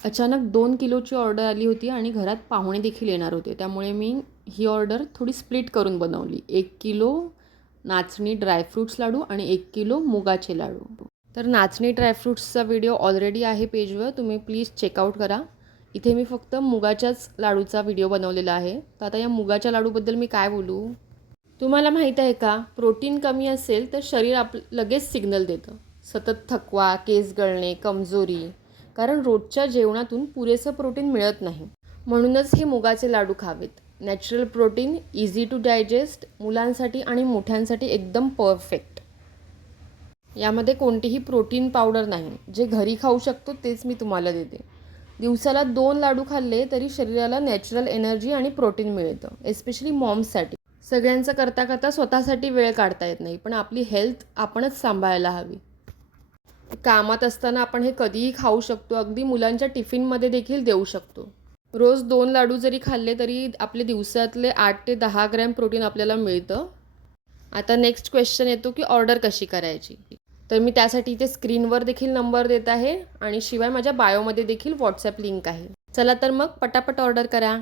अचानक 2 किलोची ऑर्डर आली होती आणि घरात पाहुणे देखील येणार होते. त्यामुळे मी ही ऑर्डर थोडी स्प्लिट करून बनवली. 1 किलो नाचणी ड्रायफ्रूट्स लाडू आणि 1 किलो मुगाचे लाडू. तर नाचणी ड्रायफ्रूट्सचा व्हिडिओ ऑलरेडी आहे पेजवर, तुम्ही प्लीज चेकआउट करा. इथे मी फक्त मुगाच्याच लाडूचा व्हिडिओ बनवलेला आहे. तर आता या मुगाच्या लाडूबद्दल मी काय बोलू. तुम्हाला माहीत आहे का, प्रोटीन कमी असेल तर शरीर लगेच सिग्नल देतं. सतत थकवा, केस गळणे, कमजोरी, कारण रोजच्या जेवणातून पुरेसं प्रोटीन मिळत नाही. म्हणूनच हे मुगाचे लाडू खावेत. Natural protein, easy to digest, मुलांसाठी आणि मोठ्यांसाठी एकदम परफेक्ट. यामध्ये कोणतीही प्रोटीन पावडर नाही. जे घरी खाऊ शकतो तेच मी तुम्हाला देते. दिवसाला 2 लाडू खाल्ले तरी शरीराला नॅचरल एनर्जी आणि प्रोटीन मिळतं, एस्पेशली मॉम्ससाठी. सगळ्यांचं करता करता स्वतःसाठी वेळ काढता येत नाही, पण आपली हेल्थ आपणच सांभाळायला हवी. कामात असताना आपण हे कधीही खाऊ शकतो. अगदी मुलांच्या टिफिनमध्ये देखील देऊ शकतो. रोज 2 लाडू जरी खाल्ले तरी आपले दिवसातले 8 ते 10 ग्रॅम प्रोटीन आपल्याला मिळतं. आता नेक्स्ट क्वेश्चन येतो की ऑर्डर कशी करायची. तर मी त्यासाठी इथे स्क्रीनवर देखील नंबर देत आहे आणि शिवाय माझ्या बायोमध्ये देखील व्हॉट्सॲप लिंक आहे. चला तर मग पटापट ऑर्डर करा.